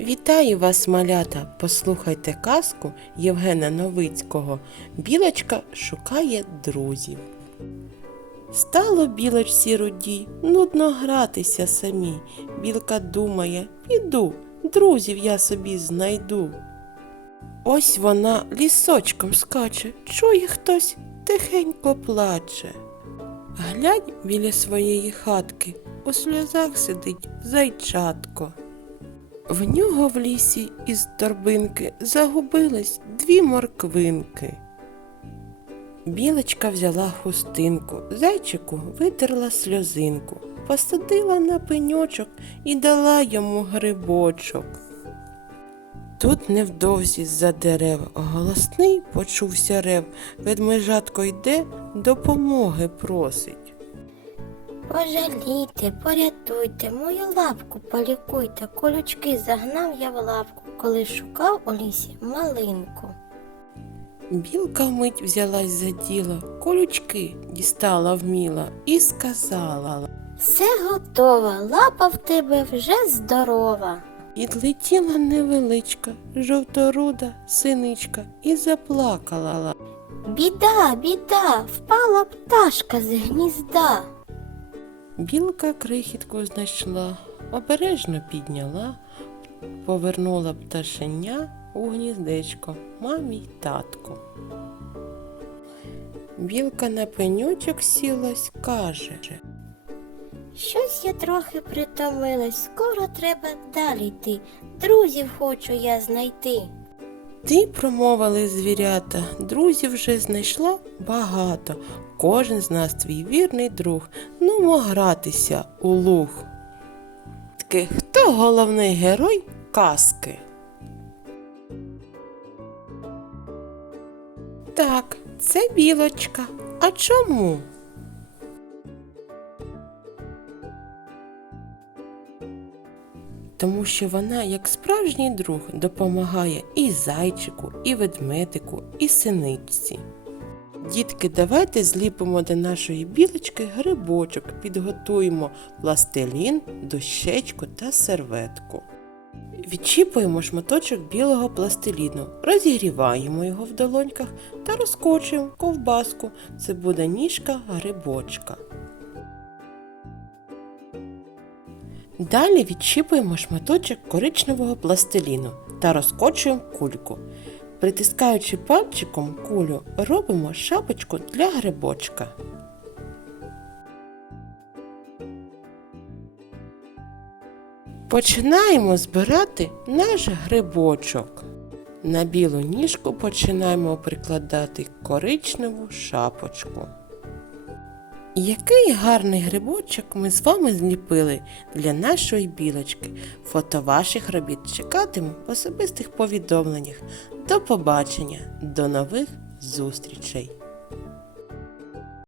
Вітаю вас, малята! Послухайте казку Євгена Новицького. Білочка шукає друзів. Стало білочці рудій, нудно гратися самій. Білка думає, піду, друзів я собі знайду. Ось вона лісочком скаче, чує хтось, тихенько плаче. Глянь біля своєї хатки, у сльозах сидить зайчатко. В нього в лісі із торбинки загубились дві морквинки. Білочка взяла хустинку, зайчику витерла сльозинку, посадила на пеньочок і дала йому грибочок. Тут невдовзі з-за дерев голосний почувся рев, ведмежатко йде, допомоги просить. Пожалійте, порятуйте, мою лапку полікуйте, колючки загнав я в лапку, коли шукав у лісі малинку. Білка вмить взялась за діло, колючки дістала вміла і сказала. Все готово, лапа в тебе вже здорова. Підлетіла невеличка, жовторуда синичка і заплакала. Біда, біда, впала пташка з гнізда. Білка крихітку знайшла, обережно підняла, повернула пташеня у гніздечко мамі й татку. Білка на пенючок сілась, каже. Щось я трохи притомилась, скоро треба далі йти. Друзів хочу я знайти. Ти промовили звірята, друзів вже знайшла багато. Кожен з нас твій вірний друг. Нумо гратися у луг. Таки, хто головний герой казки? Так, це білочка. А чому? Тому що вона, як справжній друг, допомагає і зайчику, і ведмедику, і синичці. Дітки, давайте зліпимо до нашої білочки грибочок, підготуємо пластилін, дощечку та серветку. Відчіпуємо шматочок білого пластиліну, розігріваємо його в долоньках та розкочуємо ковбаску. Це буде ніжка грибочка. Далі відчіпуємо шматочок коричневого пластиліну та розкочуємо кульку. Притискаючи пальчиком кулю, робимо шапочку для грибочка. Починаємо збирати наш грибочок. На білу ніжку починаємо прикладати коричневу шапочку. Який гарний грибочок ми з вами зліпили для нашої білочки. Фото ваших робіт чекатиму в особистих повідомленнях. До побачення, до нових зустрічей!